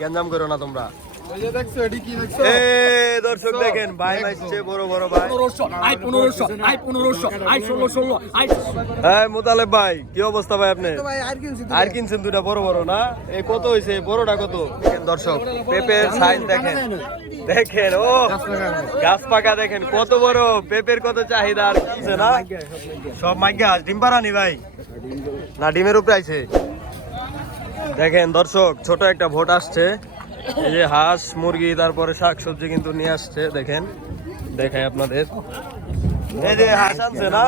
গ্যাঞ্জাম করো না তোমরা। ওই যে দেখছ এটি কি দেখছ? এ দর্শক দেখেন ভাই মাইছে বড় বড় ভাই। আই পনেরোশো আই পনেরোশো আই ষোলো ষোলো আই হ্যাঁ মোতালেব ভাই কি অবস্থা ভাই আপনি আর কিনছেন দুটা? বড় বড় না? এই কত হয়েছে বড়টা কত? দর্শক পেঁপের সাইজ দেখেন। দেখেন ও গাছ পাকা দেখেন কত বড় পেঁপের কত চাহিদা আর কিনছে না? সব মাইগা ডিম পারানি ভাই? না ডিমের উপরে আইছে। দেখেন দর্শক ছোট একটা ভোট আসছে। এই যে হাঁস মুরগি তারপরে শাক সবজি কিন্তু নিয়ে আসছে দেখেন। দেখাই আপনাদের। এই যে হাঁস আনছে না?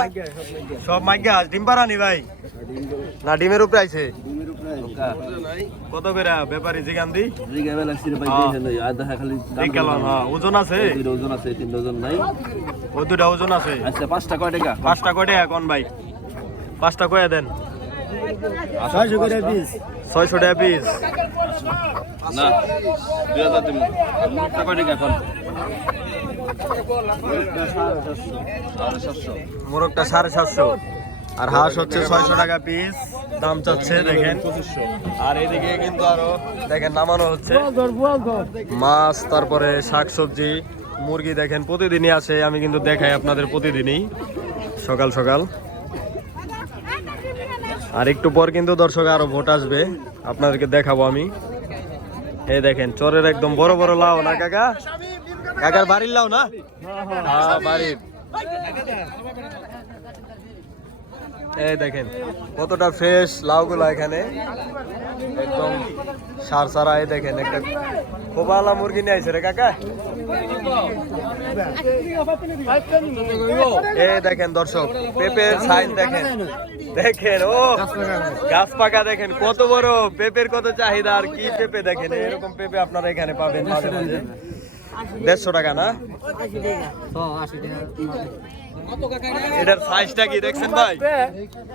সব মাইগা হাঁস। ডিম পারানি ভাই? না ডিমের উপরে আইছে? কত করে ব্যাপারী জিগান দি ঠিক গেল না ওজন আছে? ও দুটা ওজন আছে? আচ্ছা পাঁচটা কয় টাকা? পাঁচটা এখন ভাই? পাঁচটা কয়ে দেন? ছয়শো করে পিস। ছয়শো টাকা পিস। না দুই হাজার পাঁচটা এখন? মোরগটা সাড়ে সাতশো। আর হাঁস হচ্ছে ছয়শো টাকা পিস। দাম চাচ্ছে দেখেন। আর এদিকে কিন্তু আরও দেখেন নামানো হচ্ছে। মাছ তারপরে শাক সবজি মুরগি দেখেন প্রতিদিনই আসে আমি কিন্তু দেখাই আপনাদের প্রতিদিনই। সকাল সকাল। আর একটু পর কিন্তু দর্শক আরও ভোট আসবে। আপনাদেরকে দেখাবো আমি। এই দেখেন, চরের একদম বড় বড় লাও না, কাকা? কাকার বাড়ির লাও না? হ্যাঁ। বাড়ির। এই দেখেন, কতটা ফ্রেশ লাউগুলো এখানে। একদম সার সারা এই দেখেন, একটা খোবালা মুরগি নিয়ে আইছে রে কাকা। এই দেখেন দর্শক, পেঁপের সাইজ দেখেন দেখেন, ও, গাছ পাকা দেখেন, কত বড়, পেঁপের কত চাহিদা, আর কি পেঁপে দেখেন, এরকম পেঁপে আপনারা এখানে পাবেন মাঝে মাঝে। দেড়শো টাকা না? এটার সাইজটা কি দেখছেন ভাই?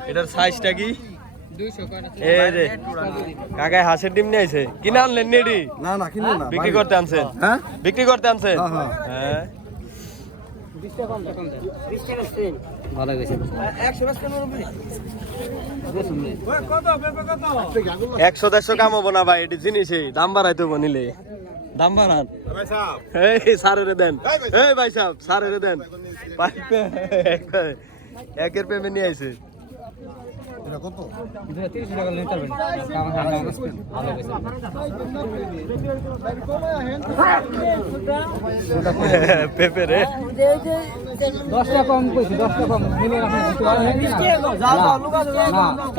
এটার সাইজটা কি? এই কাকায় হাঁসের ডিম নিয়ে আইছে। কিনে আনলেন নেডি না না কিনলে না বিক্রি করতে আনছেন? হ্যাঁ? বিক্রি করতে আনছেন? হ্যাঁ, হ্যাঁ। একশো দেড়শো কামাবো না ভাই এটি জিনিসই দাম বাড়াইতে হব নিলে। দাম বাড়ান। এই সারেরে দেন। এই ভাই সাহেব। সারেরে দেন। একের পেমেন্ট নিয়ে আইছে। পেপে রে দশটা কম কইছি দশটা কম।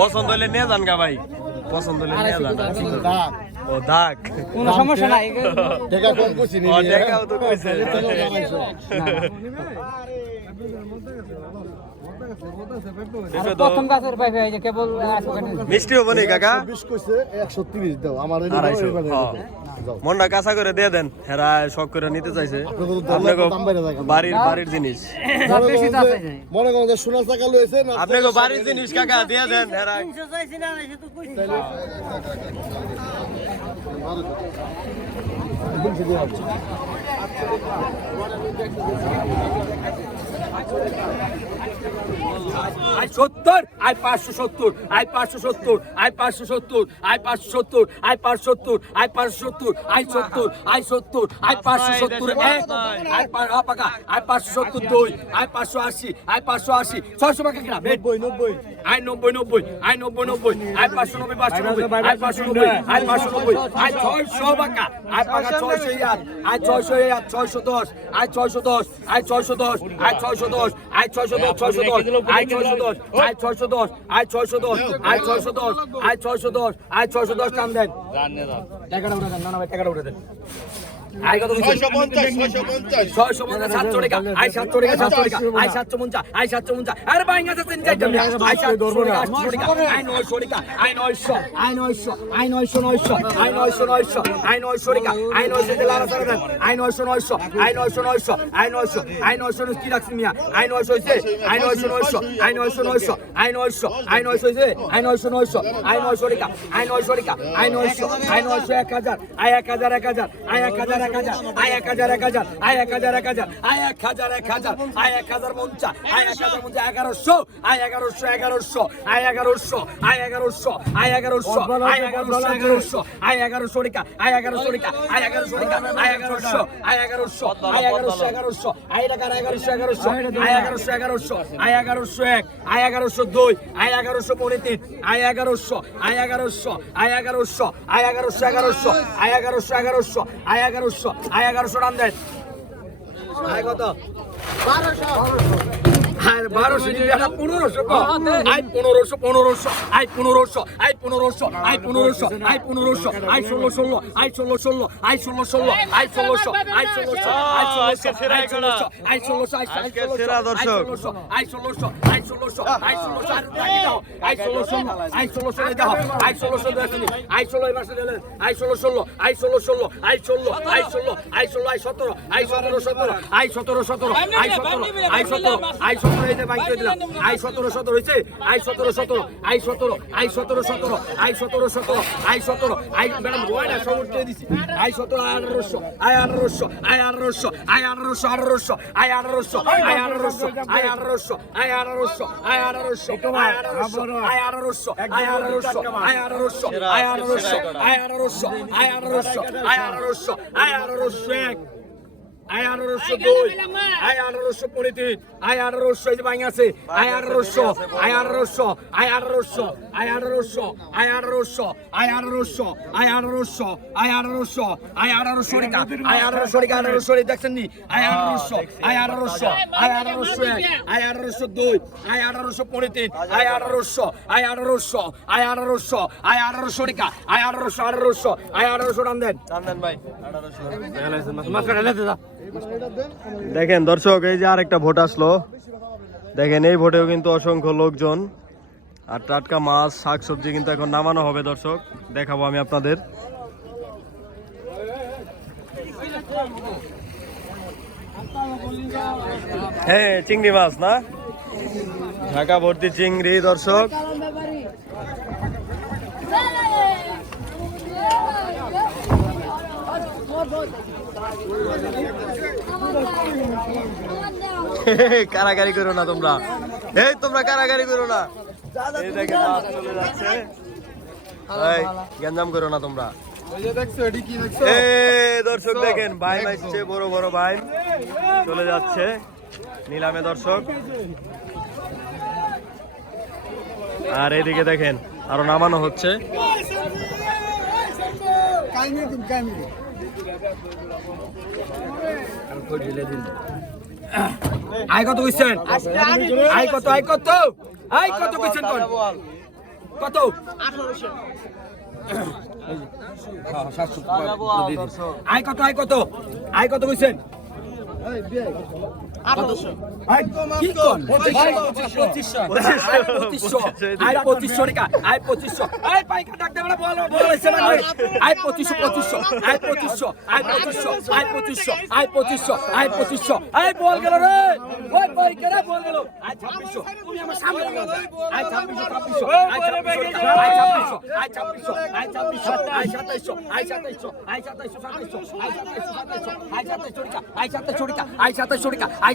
পছন্দ হলে নিয়ে যান গা ভাই। পছন্দ হলে নিয়ে যান। ও দাগ কোনো সমস্যা নাই। টাকা কম করছি ও টাকাও তো কইছে প্রথম গাছের পাইবে এই যে কেবল মিষ্টি হব নি কাকা? বিশ কইছে একশো তিরিশ দাও আমার এই আড়াইশো এবারে হ্যাঁ। যাও। মনটা কাঁচা করে দিয়ে দেন হেরা শখ করে নিতে চাইছে। বাড়ির বাড়ির জিনিস। মনে করেন যে- মনে সোনার চাকা লয়েছে না আপনাকে বাড়ির জিনিস কাকা দিয়ে দেন হেরা। আই সত্তর আই পাঁচশো সত্তর আই পাঁচশো সত্তর আই পাঁচশো সত্তর আই পাঁচশো সত্তর আই পাঁচশো সত্তর আই পাঁচশো সত্তর আই সত্তর আই সত্তর আই পাঁচশো সত্তর এক আই পাকা আই পাঁচশো সত্তর দুই আই পাঁচশো আশি আই পাঁচশো আশি ছয়শো টাকা কিনা নব্বই নব্বই আই নব্বই নব্বই আই নব্বই নব্বই আই পাঁচশো নব্বই পাঁচশো নব্বই আই পাঁচশো নব্বই আই পাঁচশো নব্বই আই ছয়শো টাকা আই পাকা ছয়শো এক আই ছয়শো এক ছয়শো দশ আই ছয়শো দশ আই ছয়শো দশ আই ছয়শো দশ আই ছয়শো দশ ছয়শো দশ। আই ছয়শো দশ। আয় ছয়শো দশ। আয় ছয়শো দশ। আয় ছয়শো দশ। আয় ছয়শো দশ। আই ছয়শো দশ টান দেন। টাকাটা উঠে দেন না না ভাই টাকাটা উঠে দেন। আই কত ছয়শো পঞ্চাশ ছয়শো পঞ্চাশ সাতশো টাকা আই সাতশো টাকা সাতশো টাকা আই সাতশো পঞ্চাশ আই সাতশো পঞ্চাশ আরে গেছে তিন চার জন আই সাতশো টাকা আটশো টাকা আই নয়শো টাকা আই নয়শো আই নয়শো আই নয়শো নয়শো আই নয়শো নয়শো আই নয়শো টাকা আই নয়শো দিলে সারা দেন নয়শো নয়শো আই নয়শো নয়শো আই নয়শো আই নয়শো কি রাখছি মিয়া আই নয়শো হয়েছে আই নয়শো নয়শো আই নয়শো নয়শো আই নয়শো আই নয়শো হয়েছে আই নয়শো নয়শো আই নয়শো টাকা আই নয়শো টাকা আই নয়শো আই নয়শো এক হাজার আই এক হাজার এক হাজার আই এক হাজার এক হাজার আয় এক হাজার এক হাজার আয় এক হাজার এক হাজার আয় এক হাজার এক হাজার আয় এক হাজার পঞ্চাশ আয় এক হাজার পঞ্চাশ এগারোশো আয় এগারোশো এগারোশো আয় এগারোশো আয় এগারোশো আয় এগারোশো আয় এগারোশো এগারোশো আয় এগারোশো রিকা আয় এগারোশো রিকা আয় এগারোশো রিকা আয় এগারোশো আয় এগারোশো আয় এগারোশো এগারোশো আয় টাকার এগারোশো এগারোশো আয় এগারোশো এগারোশো আয় এগারোশো এক আয় এগারোশো দুই আয় এগারোশো পনেরো তিন আয় এগারোশো আয় এগারোশো আয় এগারোশো আয় এগারোশো এগারোশো আয় এগারোশো এগারোশো আয় এগারোশো আয় এগারোশো রান দেন আয় কত? বারোশো। একটা পনেরোশো। আয় পনেরোশো পনেরোশো আয় পনেরোশো আয় পনেরোশো আয় পনেরোশো আয় পনেরোশো আয় ষোলো ষোলো আয় ষোলো ষোলো আয় ষোলো ষোলো আয় ষোলোশো আয় ষোলোশো আয় ষোলোশো আজকের সেরা আয় ষোলোশো আয় ষোলোশো আজকের সেরা দর্শক। ষোলোশো আয় ষোলোশো আয় ষোলোশো আয় ষোলোশো তাকে দাও আয় ষোলো আয় ষোলো ষোলো আয় ষোলো ষোলো আয় ষোলো আয় ষোলো আয় ষোলো আয় সতেরো আয় সতেরো সতেরো আয় সতেরো সতেরো আয় সতেরো আয় সতেরো আয় সতেরো এই যে বাইক করে দিলাম আয় সতেরো সতেরো হয়েছে আয় সতেরো সতেরো আয় সতেরো আয় সতেরো সতেরো আয় সতেরো সতেরো আয় সতেরো আয় ম্যাডাম রয় না সবর দিয়ে দিছি আয় সতেরো আঠারোশো আয় আঠারোশো আয় আঠারোশো আয় আঠারোশো আঠারোশো আয় আঠারোশো আয় আঠারোশো আয় আঠারোশো আয় আঠারোশো আয় আঠারোশো আয় আঠারোশো আয় আঠারোশো আয় আঠারোশো আয় আঠারোশো আয় আঠারোশো আয় আঠারোশো আয় আঠারোশো আয় আঠারোশো এক আয় আঠারোশো দুই আয় আঠারোশো তিন আয় আঠারোশো এই যে বাইং আছে আয় আঠারোশো আয় আঠারোশো আয় আঠারোশো আয় আঠারোশো আয় আঠারোশো আয় আঠারোশো আয় আঠারোশো আয় আঠারোশো আয় আঠারোশো রেখা আয় আঠারোশো রেখা আঠারোশো রেখা দেখছেন নি আয় আঠারোশো আয় আঠারোশো আয় আঠারোশো এক আয় আঠারোশো দুই আয় আঠারোশো তিন আয় আঠারোশো আয় আঠারোশো আয় আঠারোশো আয় আঠারোশো রেখা আয় আঠারোশো আঠারোশো আয় আঠারোশো রান দেন ভাই মাঝখানে লেতে দাও দেখেন দর্শক, এই যে আরেকটা ভোট আসলো। দেখেন, এই ভোটেও কিন্তু অসংখ্য লোকজন। আর টাটকা মাছ শাক সবজি কিন্তু এখন নামানো হবে দর্শক। দেখাবো আমি আপনাদের। হ্যাঁ চিংড়ি মাছ না? ঢাকা ভর্তি চিংড়ি, দর্শক। কারাগারি করো না তোমরা। এই তোমরা কারাগারি করো না। এই মাছ চলে যাচ্ছে। এই করো না তোমরা। দর্শক দেখেন ভাই মাইছে বড় বড় ভাই চলে যাচ্ছে। নিলামে দর্শক। আর এদিকে দেখেন আরও নামানো হচ্ছে। আয় কত কইছেন? আই কত আই কত? আই কত কইছেন কোন? কত? আই কত আই কত? আই কত কইছেন? আই সাতাইশ চরিকা আই সাতাইশ চরিকা আই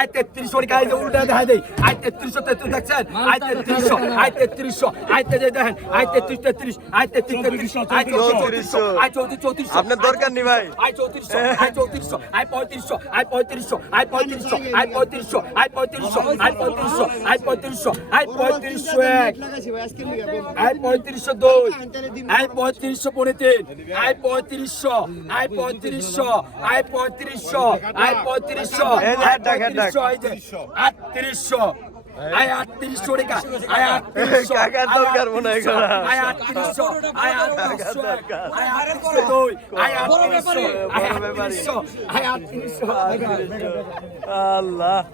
আয় তেত্রিশশো গায়ে যে উল্টা দেখা দেয় আয় তেত্রিশশো তেত্রিশ দেখছেন আয় তেত্রিশশো আয় তেত্রিশশো আয় তেত্রিশ দেখেন আয় তেত্রিশ তেত্রিশ আয় তেত্রিশ তেত্রিশ আয় চৌত্রিশশো আয় চৌত্রিশ চৌত্রিশশো আপনার দরকার নেই ভাই আয় চৌত্রিশশো আয় চৌত্রিশশো আয় পঁয়ত্রিশশো আয় পঁয়ত্রিশশো আয় পঁয়ত্রিশশো আয় পঁয়ত্রিশশো আয় পঁয়ত্রিশশো আয় পঁয়ত্রিশশো আয় পঁয়ত্রিশশো আয় পঁয়ত্রিশশো এক আয় পঁয়ত্রিশশো দুই আয় পঁয়ত্রিশশো পনেরো তিন আয় পঁয়ত্রিশশো আয় পঁয়ত্রিশশো আয় পঁয়ত্রিশশো আয় পঁয়ত্রিশশো আয় হেড ডাক, হেড ডাক। এই। যে আটত্রিশশো আয় আটত্রিশশো টাকা আয় আটত্রিশশো। কাকার দরকার মনে হয় করা। আয় আটত্রিশশো। আয় আটত্রিশশো দরকার। আয় আটত্রিশশো দুই। আয় আটত্রিশশো। আয় বড় ব্যাপারী। আটত্রিশশো। আয় আটত্রিশশো। আল্লাহ।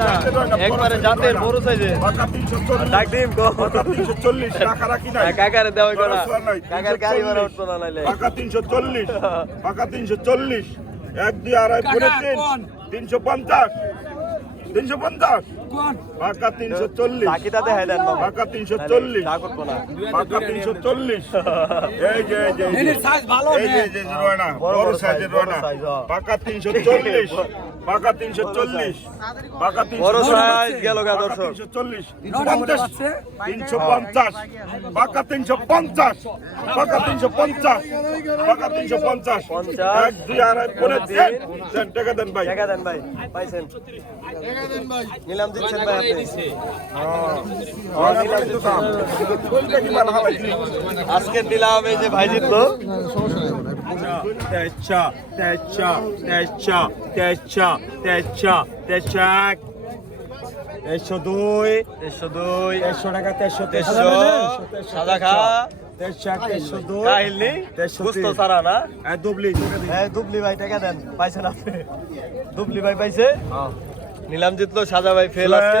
না। একবারে জাতের বড় সাইজে ডাক দিম, গো। চল্লিশ টাকা রাখি নাই কাকারে দেওয়া করা। কাকার গাড়ি ভাড়া উঠতো না এক দুই আড়াই পরে তিন। তিনশো পঞ্চাশ। তিনশো পঞ্চাশ। পাকা তিনশো চল্লিশ। পাকা তিনশো চল্লিশ। পাকা তিনশো চল্লিশ। এই সাইজের পাকা তিনশো চল্লিশ। পাকা তিনশো চল্লিশ। পাকা তিনশো চল্লিশ। তিনশো পঞ্চাশ। পাচ্ছে। তিনশো পঞ্চাশ। পাকা তিনশো পঞ্চাশ। পাকা তিনশো পঞ্চাশ। পাকা তিনশো পঞ্চাশ। এক দুই আড়াই পরে দেন। টাকা দেন ভাই। টাকা দেন ভাই পাইছেন। নিলাম দিচ্ছেন ভাই আপনি। আমার কিন্তু দাম। বলতে কি মাল হালাইছি? আজকে দিলাম এই যে ভাই জিতলো। Teçha, teçha, teçha, teçha, teçha, teçak. তেরশো দুই তেরশো হ্যাঁ, দুই। তেরশো টাকা তেরশো তেরশো সাদা খা। নিলাম জিতলো সাদা ভাই ফেল আছে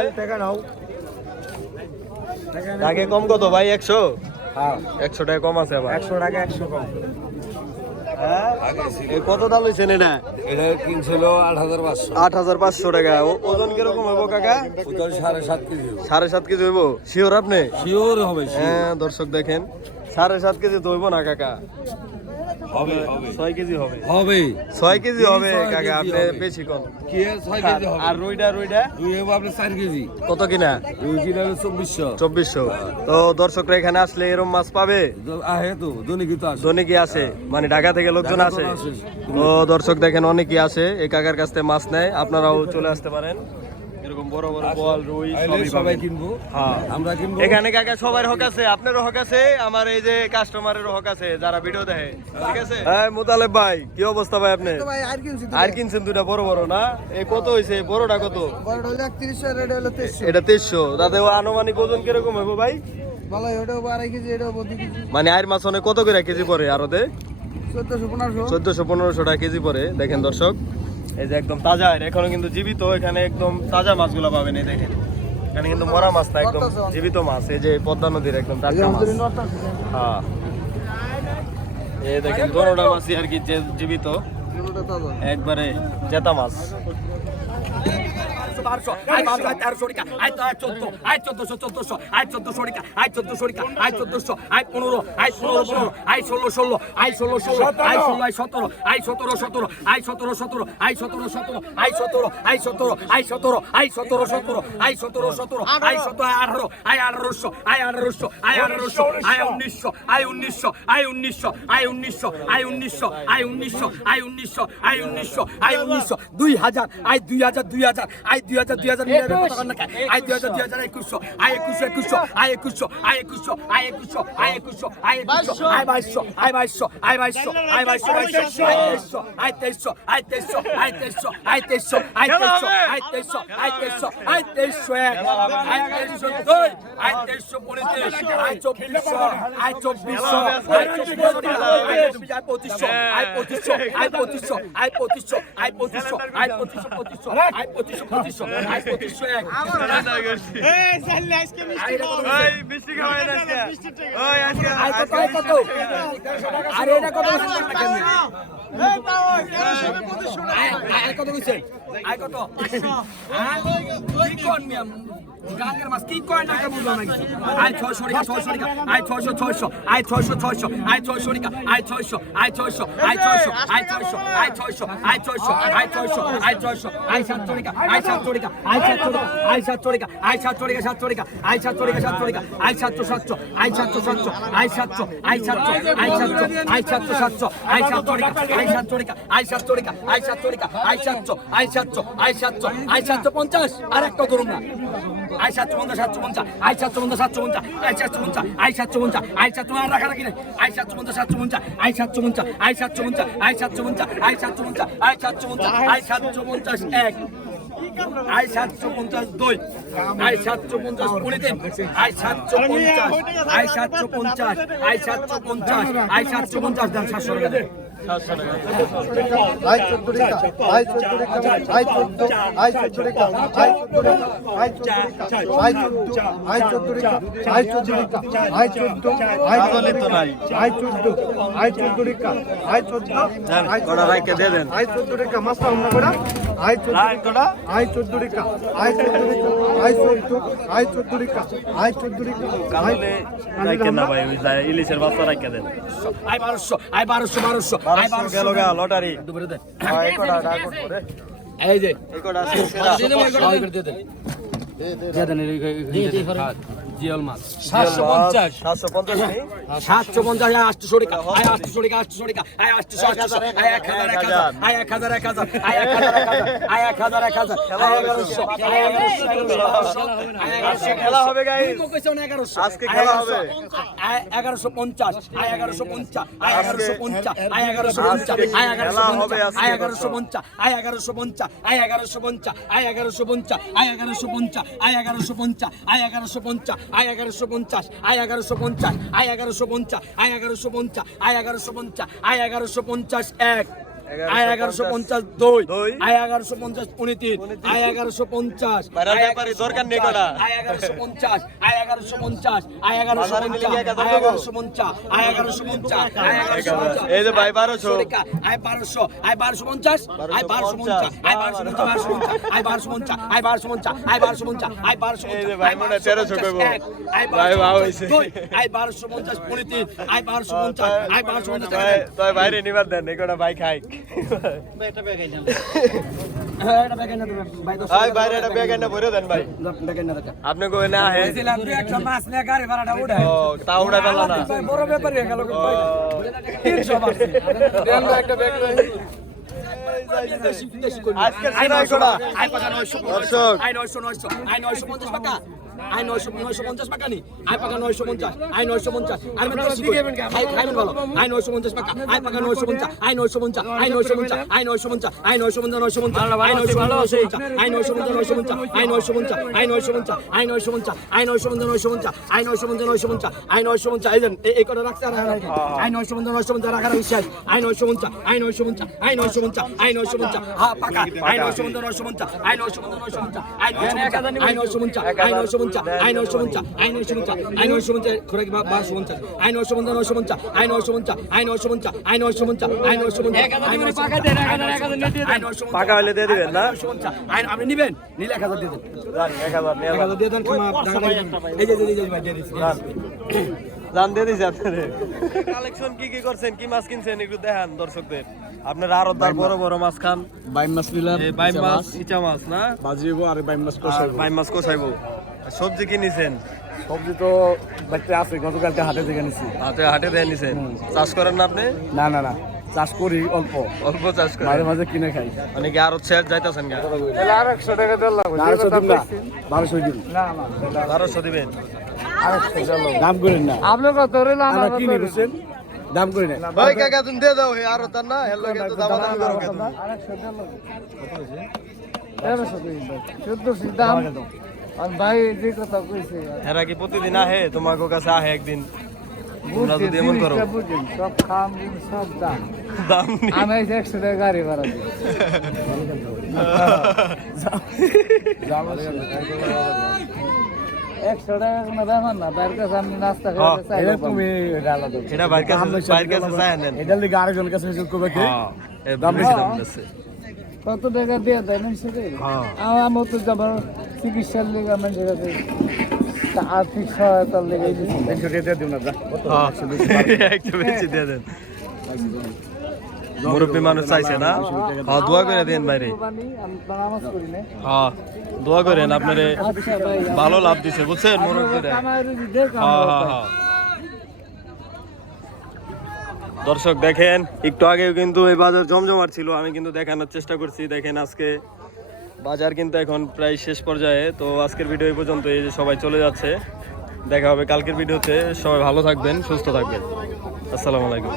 আগে কম কত ভাই? একশো? হ্যাঁ। একশো টাকা কম আছে একশো টাকা একশো কম। কত দাম হয়েছেন এটা? এটা কিনছিল আট হাজার পাঁচশো। আট হাজার পাঁচশো টাকা। ও- ওজন কীরকম হব কাকা? ওজন সাড়ে সাত কেজি সাড়ে সাত কেজি হইব? শিওর আপনি? শিওর হবে হ্যাঁ দর্শক দেখেন। সাড়ে সাত কেজি তো হইব না কাকা। হবে হবে। ছয় কেজি হবে। হবে। ছয় কেজি হবে কাকা আপনি বেশি কম। কি ছয় কেজি হবে? আর রুইডা রুইডা? দুই হবে আপনার চার কেজি। কত কিনা? কিলো হলো চব্বিশশো। চব্বিশশো। তো দর্শকরা এখানে আসলে এরম মাছ পাবে? আহে তো দৈনিক তো আসে। অনেকই আসে। মানে ঢাকা থেকে লোকজন আসে। তো দর্শক দেখেন অনেকেই আসে। এই কাকার কাছ থেকে মাছ নেয়। আপনারাও চলে আসতে পারেন। বড় বড় বল রুই সবাই কিনবো। হ্যাঁ। আমরা কিনবো। এখানে কাকা সবার হক আছে আপনারও হক আছে আমার এই যে কাস্টমারের হক আছে যারা ভিডিও দেখে ঠিক আছে? হ্যাঁ মুতালেব ভাই কি অবস্থা ভাই আপনি আর কিনছেন দুটা? বড় বড় না? এই কত হয়েছে বড়টা কত? আর এটা তেইশশো। তাতে আনুমানিক ওজন কীরকম হবে ভাই? মানে আর মাছ অনেক কত করে কেজি পরে চোদ্দশো পনেরোশো। চোদ্দশো পনেরোশো টাকা কেজি পরে দেখেন দর্শক। এই যে একদম তাজা এখনও কিন্তু জীবিত এখানে একদম তাজা মাছগুলো পাবেন এই দেখেন। এখানে কিন্তু মরা মাছ না একদম জীবিত মাছ এই যে পদ্মা নদীর একদম টাটকা মাছ। হ্যাঁ। এই দেখেন দোনোটা মাছই আর কি যে জীবিত। একবারে জেতা মাছ। আয় বারোশো আয় তেরোশো টাকা আয় আয় চোদ্দ আয় চোদ্দশো চোদ্দশো আয় পনেরো আয় পনেরো পনেরো আয় ষোলো ষোলো আয় ষোলো ষোলো সতেরো আয় সতেরো সতেরো আয় সতেরো সতেরো আয় সতেরো সতেরো আয় সতেরো আয় সতেরো আয় সতেরো আয় সতেরো সতেরো আয় সতেরো সতেরো আয় সতেরো আয় আঠারো আয় আঠারোশো আয় আঠারোশো আয় আঠারোশো আয় উনিশশো আয় উনিশশো আয় উনিশশো আয় উনিশশো আয় উনিশশো আয় উনিশশো আয় উনিশশো আয় উনিশশো আয় উনিশশো দুই হাজার আয় দুই হাজার দুই হাজার আয় দুই হাজার দুই হাজার নিরানব্বই টাকা না আই দুই হাজার দুই হাজার একুশশো আই একুশশো একুশশো আয় একুশশো আয় একুশশো আয় একুশশো আয় একুশশো আই একুশশো আই বাইশশো আই বাইশশো আই বাইশশো আয় বাইশশো বাইশশো আই তেইশশো আই তেইশশো আই তেইশশো আই তেইশশো আই তেইশশো আই তেইশশো আই তেইশশো আই তেইশশো এক আই তেইশশো দুই আয় তেইশশো পঁয়ত্রিশ আয় চব্বিশশো আয় চব্বিশশো আয় চব্বিশশো আয় পঁচিশশো আয় পঁচিশশো আয় পঁচিশশো আয় পঁচিশশো আয় পঁচিশশো আয় পঁচিশশো পঁচিশশো আয় পঁচিশশো পঁচিশশো আয় পঁচিশশো এক আরে এটা কত আয় কত কইছে আয় কত হ্যাঁ? গাঙ্গের মাছ কি কয় না বুঝলাম না কিছু আয় ছয়শো টাকা ছয়শো টাকা আয় ছয়শো ছয়শো আয় ছয়শো ছয়শো আয় ছয়শো টাকা আয় ছয়শো আয় ছয়শো আয় ছয়শো আয় ছয়শো আয় ছয়শো আয় ছয়শো আয় ছয়শো আয় ছয়শো আয় সাতশো টাকা আয় সাতশো টাকা আয় সাতশো টাকা আয় সাতশো টাকা আয় সাতশো টাকা সাতশো টাকা আয় সাতশো টাকা সাতশো টাকা আয় সাতশো সাতশো আয় সাতশো সাতশো আয় সাতশো আয় সাতশো আয় সাতশো আয় সাতশো সাতশো আয় সাতশো টাকা আয় সাতশো টাকা আয় সাতশো টাকা আয় সাতশো পঞ্চাশ আর একটা করুন না আই সাতশো পঞ্চাশ সাতশো পঞ্চাশ আই সাতশো পঞ্চাশ সাতশো পঞ্চাশ আই সাতশো পঞ্চাশ আই সাতশো পঞ্চাশ আই সাতশো আর রাখা রাখি আই সাতশো পঞ্চাশ সাতশো পঞ্চাশ আই সাতশো পঞ্চাশ আই সাতশো পঞ্চাশ আই সাতশো পঞ্চাশ আই সাতশো পঞ্চাশ আই সাতশো পঞ্চাশ আই সাতশো পঞ্চাশ এক আই সাতশো পঞ্চাশ দুই আই সাতশো পঞ্চাশ পনেরো তিন আই সাতশো পঞ্চাশ আই সাতশো পঞ্চাশ আই সাতশো পঞ্চাশ আই সাতশো পঞ্চাশ দেন সাতশো টাকা আই চোদ্দ রেখা আই চোদ্দ রেখা আই চোদ্দ আই চোদ্দ রেখা আই চোদ্দ আই চোদ্দ আই চোদ্দ রেখা আই চোদ্দ রেখা আই চোদ্দ আই চোদ্দ আই চোদ্দ আই চোদ্দ রেখা আই চোদ্দ আই চোদ্দ রাইকে দে দেন আই চোদ্দ রেখা মাস্টার আমরা করা আই চোদ্দ রেখা আই চোদ্দ রেখা আই চোদ্দ রেখা আই চোদ্দ আই চোদ্দ রেখা আই চোদ্দ রেখা কালে রাইকে না ভাই ইলিশের বাচ্চা রাইকে দেন আই 1200 আই 1200 1200 বারোশো গেল গা লটারি। দুপুরে দেন এই কটা টাকা করে এই যে এই কটা আছে জিয়াল মাছ সাতশো পঞ্চাশ সাতশো পঞ্চাশ নেই? সাতশো পঞ্চাশ আয় আটশো টাকা আয় আটশো টাকা আটশো টাকা আয় আটশো আটশো আয় এক হাজার এক হাজার আয় এক হাজার এক হাজার আয় এক হাজার এক হাজার আয় এক হাজার এক হাজার আয় এগারোশো আয় এগারোশো এগারোশো বারোশো আয় এগারোশো খেলা হবে গাইস তুমি কইছো না এগারোশো আজকে খেলা হবে। আয় এগারোশো পঞ্চাশ আয় এগারোশো পঞ্চাশ আয় এগারোশো পঞ্চাশ আয় এগারোশো পঞ্চাশ আজকে আয় এগারোশো খেলা হবে পঞ্চাশ আজকে আয় এগারোশো পঞ্চাশ আয় এগারোশো পঞ্চাশ আয় এগারোশো পঞ্চাশ আয় এগারোশো পঞ্চাশ আয় এগারোশো পঞ্চাশ আয় এগারোশো পঞ্চাশ আয় এগারোশো পঞ্চাশ আয় এগারোশো পঞ্চাশ, আয় এগারোশো পঞ্চাশ, আয় এগারোশো পঞ্চাশ, আয় এগারোশো পঞ্চাশ, আয় এগারোশো পঞ্চাশ, আয় এগারোশো পঞ্চাশ এক। আয় এগারোশো পঞ্চাশ দুই। আয় এগারোশো পঞ্চাশ তিন আয় এগারোশো পঞ্চাশ দরকার নেই কটা। আয় এগারোশো পঞ্চাশ আয় এগারোশো পঞ্চাশ আয় এগারোশো পঞ্চাশ আয়? এগারোশো পঞ্চাশ আয় এগারোশো পঞ্চাশ আয় এগারোশো এই যে ভাই বারোশো আয় বারোশো আয় বারোশো পঞ্চাশ আয় বারোশো পঞ্চাশ আয় বারোশো পঞ্চাশ আয় বারোশো পঞ্চাশ আয় বারোশো পঞ্চাশ আয় বারোশো পঞ্চাশ আয় বারোশো পঞ্চাশ ভাই মনে হয় আয় ভাই বারোশো ভাও পঞ্চাশ আয় বারোশো পঞ্চাশ পনেরো আয় বারোশো পঞ্চাশ আয় বারোশো পঞ্চাশ টাকা তয়- দেন। তয় বাইরে নিবার দেন এই কটা ভাই খাই হ্যাঁ, আপনি কই না হে মাছ নিয়ে গাড়ি ভাড়াটা উঠায় তা উঠাই পেলাম না। বড় ব্যাপার হয়ে গেল একটা ব্যাগ আজকে আই নয়শো আই নয়শো। আই নয়শো আই নয়শো পঞ্চাশ টাকা। আই নয়শো নয়শো পঞ্চাশ টাকা নি আই পাকা নয়শো পঞ্চাশ আই নয়শো পঞ্চাশ আর খাইবেন ভালো আই নয়শো পঞ্চাশ টাকা আই পাকা নয়শো পঞ্চাশ আই নয়শো পঞ্চাশ আই নয়শো পঞ্চাশ আই নয়শো পঞ্চাশ আই নয়শো পঞ্চাশ নয়শো পঞ্চাশ আই নয়শো পঞ্চাশ আই নয়শো পঞ্চাশ নয়শো পঞ্চাশ আই নয়শো পঞ্চাশ আই নয়শো পঞ্চাশ আই নয়শো পঞ্চাশ আই নয়শো পঞ্চাশ নয়শো পঞ্চাশ আই নয়শো পঞ্চাশ নয়শো পঞ্চাশ আই নয়শো পঞ্চাশ এই এই কটা রাখছে আর আই নয়শো পঞ্চাশ নয়শো পঞ্চাশ রাখার বিশ্বাস আই নয়শো পঞ্চাশ আই নয়শো পঞ্চাশ আই নয়শো পঞ্চাশ আই নয়শো পঞ্চাশ হ্যাঁ পাকা আই নয়শো পঞ্চাশ নয়শো পঞ্চাশ আই নয়শো পঞ্চাশ নয়শো পঞ্চাশ আই নয়শো পঞ্চাশ আই নয়শো পঞ্চাশ আই নয়শো পঞ্চাশ আই নয়শো পঞ্চাশ আই নয়শো পঞ্চাশ খোরাকি বারোশো পঞ্চাশ আই নয়শো পঞ্চাশ নয়শো পঞ্চাশ নয়শো পঞ্চাশ আই নয়শো পঞ্চাশ আই নয়শো পঞ্চাশ আই নয়শো পঞ্চাশ আই নয়শো পঞ্চাশ পাকা হলে দিয়ে দিবেন না আই আপনি নিবেন নিলে এক হাজার দিয়ে দেন এক হাজার দিয়ে দেন এই যে দিয়ে দিচ্ছি জান দিয়ে দিছি আপনাদের কালেকশন কি কি করছেন কি মাছ কিনছেন একটু দেখান দর্শকদের আপনারা আরও তার বড় বড় মাছ খান বাইম মাছ নিলাম বাইম মাছ ইচা মাছ না বাজিবো আর বাইম মাছ কষাইবো বাইম মাছ কোসাইবো আর সবজি কি নিছেন? সবজি তো বাড়িতে আছে গতকালকে হাটে থেকে নিছি। হাতে হাটে দিয়ে নিছেন? চাষ করেন না আপনি? না না না। চাষ করি অল্প। অল্প চাষ করি মাঝে মাঝে কিনে খাই। অনেকে আরও শেয়ার যাইতেছেন গা? আরেকশো টাকা দিলাম বারোশো দিন না? বারোশো দিন না না বারোশো দিবেন? দাম করেন না। আপনি কত রইল আমরা কিনে বুঝছেন? দাম করি না। ভাই কাকা তুমি দিয়ে দাও হে আরও তার না হেলো কিন্তু দাম দাম করো দিলাম তেরোশো দিন চোদ্দশো দাম। আর ভাই যে কথা কইছে এরা কি প্রতিদিন আহে? তোমাকে কাছে আহে একদিন? তোমরা যদি এমন করো। জিনিসটা বুঝেন সব খাম দিন সব দাম। দাম নি আমি এই যে একশো টাকা গাড়ি ভাড়া দিই। একশো টাকা কোনো দাম আর না তার কাছে আমি নাস্তা হ্যাঁ, খেতে চাই। এটা তুমি ডালা দাও এটা বাইর কাছে বাইর কাছে চাই নেন। এটার লিগে আরেকজন কাছে হিসেব করবে কি? হ্যাঁ এ বেশি দাম দিচ্ছে কত টাকা দিয়ে দেয় মানুষের। আমার তো যাবার চিকিৎসার লেগে মানুষের কাছে তা আর্থিক সহায়তার লেগে একশো টাকা দিয়ে দিও না যা। হ্যাঁ। একটু বেশি দিয়ে দেন। মুরব্বী মানুষ চাইছে না? হ্যাঁ দোয়া করে দেন বাইরে। কোরবানি, আমি তো নামাজ করি না। হ্যাঁ দোয়া করেন আপনারে আচ্ছা ভালো লাভ দিছে বুঝছেন মুরব্বীরা? হ্যাঁ হ্যাঁ হ্যাঁ। দর্শক, দেখেন, একটু আগেও কিন্তু এই বাজার জমজমার ছিল, আমি কিন্তু দেখানোর চেষ্টা করছি। দেখেন, আজকে বাজার কিন্তু এখন প্রায় শেষ পর্যায়ে, তো আজকের ভিডিও এই পর্যন্ত এই যে সবাই চলে যাচ্ছে। দেখা হবে কালকের ভিডিওতে সবাই ভালো থাকবেন, সুস্থ থাকবেন। আসসালামু আলাইকুম।